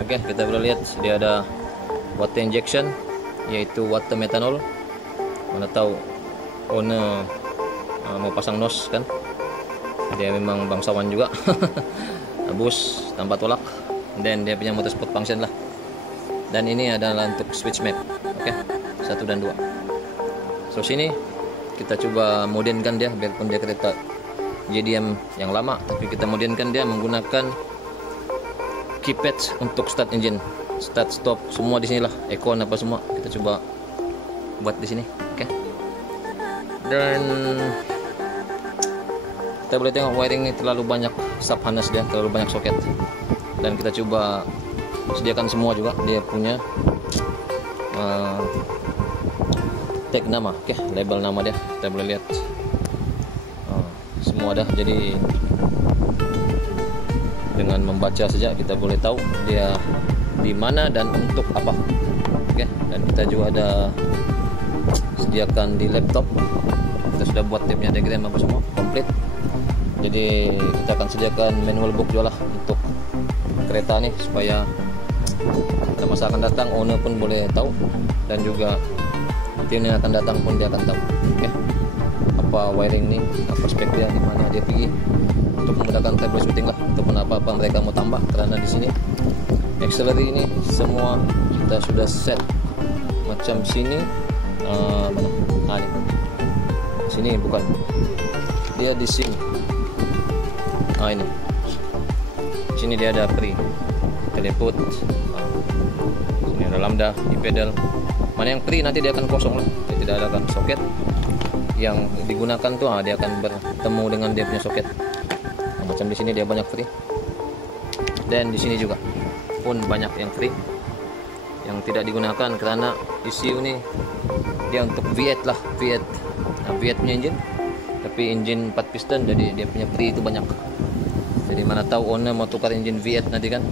Oke, kita boleh lihat dia ada water injection, yaitu water methanol. Mana tahu owner mau pasang nos kan, dia memang bangsawan juga. Bus tanpa tolak, dan dia punya motorsport function lah. Dan ini adalah untuk switch map. Oke, 1 dan 2. So sini kita coba modernkan dia, biarpun dia kereta JDM yang lama, tapi kita modernkan dia menggunakan keypad untuk start engine, start stop semua di sinilah, aircon apa semua kita coba buat di sini. Oke. Dan kita boleh tengok wiring ini terlalu banyak sub harness dia, terlalu banyak soket. Dan kita coba sediakan semua juga dia punya tag nama, oke, label nama dia. Kita boleh lihat semua dah. Jadi dengan membaca saja kita boleh tahu dia di mana dan untuk apa. Oke, dan kita juga ada sediakan di laptop. Kita sudah buat tipnya, diagram apa semua komplit. Jadi kita akan sediakan manual book juga lah untuk kereta nih, supaya pada masa akan datang owner pun boleh tahu, dan juga tim yang akan datang pun dia akan tahu. Oke, apa wiring nih, apa spek dia, di mana dia pergi, untuk memudahkan troubleshooting lah, ataupun apa-apa mereka mau tambah. Karena di sini auxiliary ini semua kita sudah set. Macam sini mana? Ini. Sini bukan. Dia di sini. Ini. Di sini dia ada pre teleport. Sini ada lambda, di pedal. Mana yang pre nanti dia akan kosong lah. Dia tidak ada kan soket yang digunakan tuh, dia akan bertemu dengan dia punya soket. Macam di sini dia banyak free, dan di sini juga pun banyak yang free yang tidak digunakan karena ECU nih dia untuk V8 lah, V8. Nah, V8 punya engine, tapi engine 4 piston, jadi dia punya free itu banyak. Jadi mana tahu owner mau tukar engine V8 nanti kan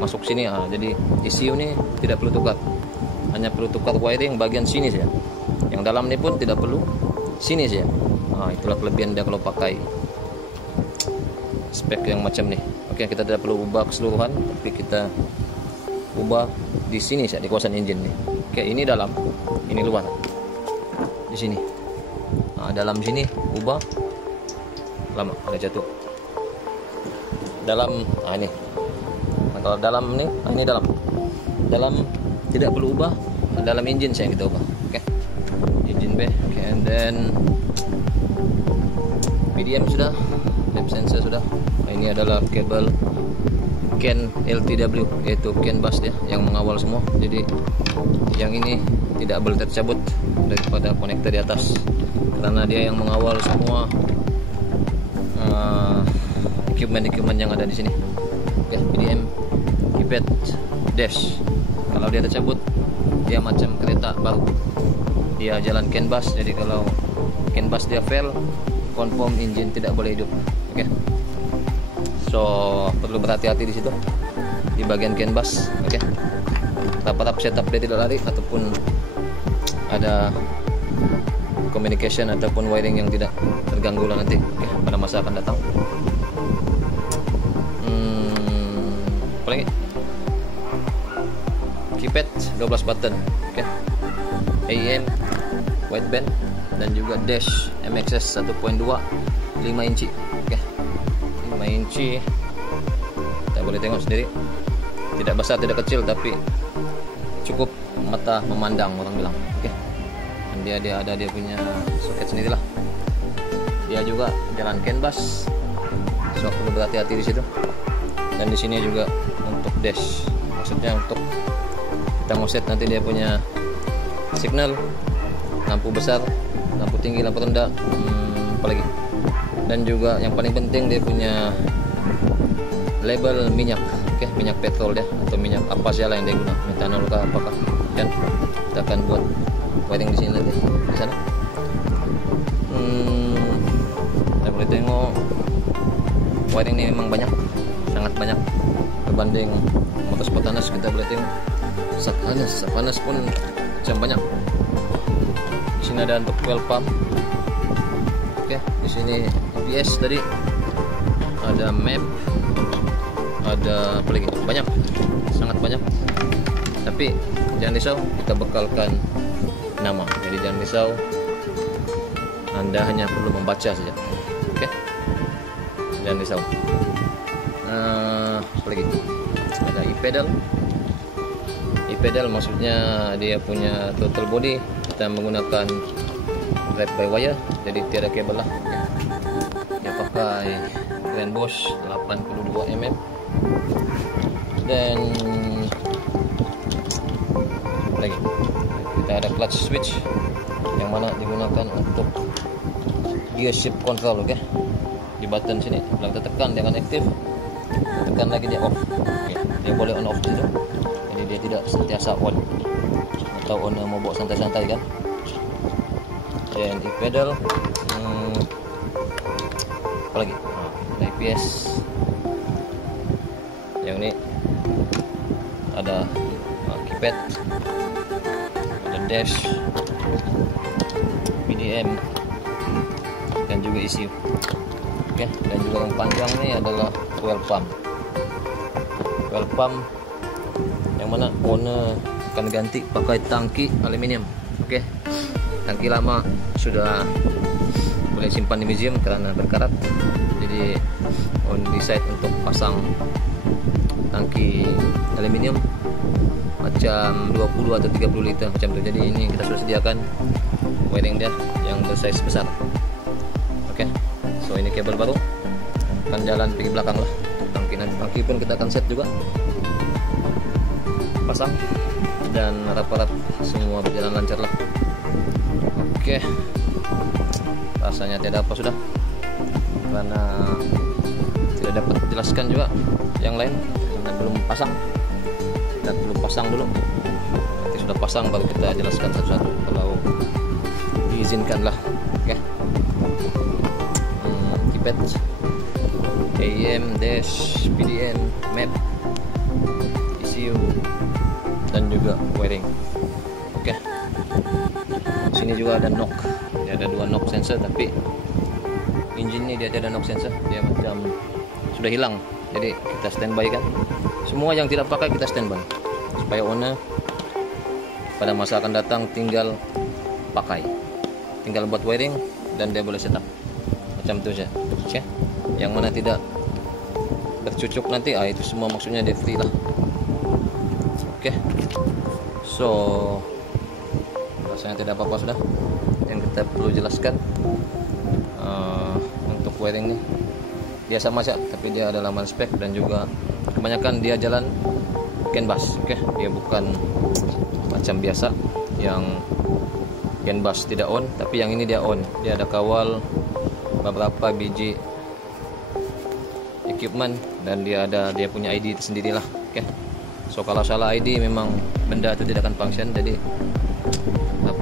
masuk sini. Jadi ECU nih tidak perlu tukar, hanya perlu tukar wiring bagian sini saja. Yang dalam ini pun tidak perlu, sini saja. Itulah kelebihan dia kalau pakai spek yang macam nih. Oke, kita tidak perlu ubah keseluruhan, tapi kita ubah di sini saja, di kawasan engine nih. Oke, ini dalam, ini luar. Di sini. Dalam sini ubah. Lama ada jatuh. Dalam, ini. Kalau dalam nih, ini dalam. Dalam tidak perlu ubah, dalam engine saya kita ubah. Oke. Engine B. Oke, and then PDM sudah, lap sensor sudah. Ini adalah kabel CAN LTW, yaitu CAN bus dia yang mengawal semua. Jadi yang ini tidak boleh tercabut daripada konektor di atas, karena dia yang mengawal semua equipment yang ada di sini. Ya, PDM, keypad, dash. Kalau dia tercabut, dia macam kereta baru. Dia jalan CAN bus, jadi kalau CAN bus dia fail, confirm engine tidak boleh hidup. Oke. So perlu berhati-hati di situ di bagian CAN bus. Oke. Rapat setup dia tidak lari, ataupun ada communication ataupun wiring yang tidak terganggu lah nanti. Oke, pada masa akan datang. Apa lagi? Keypad 12 button. Oke. AM, wideband, dan juga dash MXS 1.2 5 inci. Oke. 5 inci. Kita boleh tengok sendiri. Tidak besar, tidak kecil, tapi cukup mata memandang, orang bilang. Oke. Dan dia ada dia punya soket sendirilah. Dia juga jalan CAN bus. So perlu berhati-hati di situ. Dan di sini juga untuk dash. Maksudnya untuk kita mau set nanti dia punya signal, lampu besar, lampu tinggi, lampu rendah, apalagi. Dan juga yang paling penting dia punya label minyak. Oke, minyak petrol dia, atau minyak apa saja yang dia guna, metanol kah apakah. Dan kita akan buat wiring di sini nanti, di sana. Kita boleh tengok wiring ini memang banyak, sangat banyak berbanding motorsport Hanas. Kita boleh tengok sub Hanas pun macam banyak. Di sini ada untuk fuel pump. Oke, di sini ABS tadi, ada map, ada apa lagi, banyak, sangat banyak. Tapi jangan risau, kita bekalkan nama. Jadi jangan risau, Anda hanya perlu membaca saja. Oke, jangan risau. Apa lagi, ada e-pedal. E-pedal maksudnya dia punya total body, kita menggunakan red by wire, jadi tiada kabel lah. Dia pakai Grand Bosch 82 mm. Dan lagi kita ada clutch switch yang mana digunakan untuk gear shift control. Oke, di button sini kalau kita tekan dia akan aktif, kita tekan lagi dia off. Oke, dia boleh on off di situ, jadi dia tidak sentiasa on, atau on mau bawa santai-santai kan. Dan e-pedal apa lagi, ada IPS. Yang ini ada keypad, ada dash, PDM, dan juga ECU. Oke, dan juga yang panjang ini adalah fuel pump. Fuel pump yang mana owner akan ganti pakai tangki aluminium. Oke, tangki lama sudah boleh simpan di museum karena berkarat. Jadi on decide untuk pasang tangki aluminium macam 20 atau 30 liter macam itu. Jadi ini kita sudah sediakan wiring dia yang bersize besar. Oke, so ini kabel baru akan jalan pergi belakang lah. Tangki pun kita akan set juga, pasang dan harap-harap semua berjalan lancar lah. Oke, rasanya tidak apa sudah, karena tidak dapat jelaskan juga yang lain karena belum pasang, dan belum pasang dulu. Nanti sudah pasang baru kita jelaskan satu-satu kalau diizinkan lah. Oke, keypad, AM, dash, PDM, map, ECU, dan juga wiring. Oke, sini juga ada knock. Dia ada 2 knock sensor, tapi engine ini dia ada knock sensor, dia macam sudah hilang. Jadi kita standby kan. Semua yang tidak pakai kita standby supaya owner pada masa akan datang tinggal pakai, tinggal buat wiring dan dia boleh setup macam itu saja. Oke, yang mana tidak bercucuk nanti, itu semua maksudnya dia free lah. Oke, so rasanya tidak apa-apa sudah. Yang kita perlu jelaskan untuk wiring ini dia sama saja, tapi dia ada laman spek dan juga kebanyakan dia jalan CAN bus. Oke, dia bukan macam biasa yang CAN bus tidak on, tapi yang ini dia on. Dia ada kawal beberapa biji equipment dan dia punya ID sendiri lah. Oke, so kalau salah ID memang benda itu tidak akan function, jadi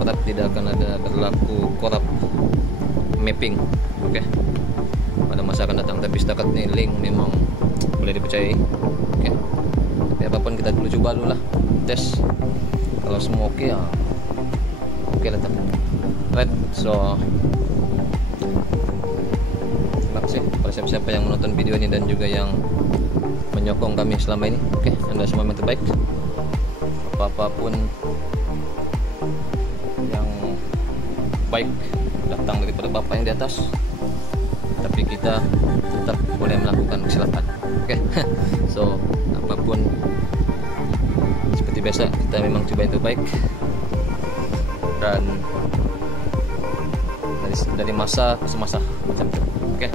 harap tidak akan ada berlaku korup mapping. Oke, pada masa akan datang. Tapi setakat ini link memang boleh dipercayai. Oke, tapi apapun kita dulu coba dulu lah, tes. Kalau semua oke, ya oke lah. Right, so terima kasih kepada siapa-siapa yang menonton video ini dan juga yang menyokong kami selama ini. Oke, Anda semua yang terbaik. Apapun yang baik datang daripada Bapak yang di atas, tapi kita tetap boleh melakukan kesilapan. Oke, so apapun seperti biasa kita memang coba yang terbaik, dan dari masa ke semasa macam itu. Oke.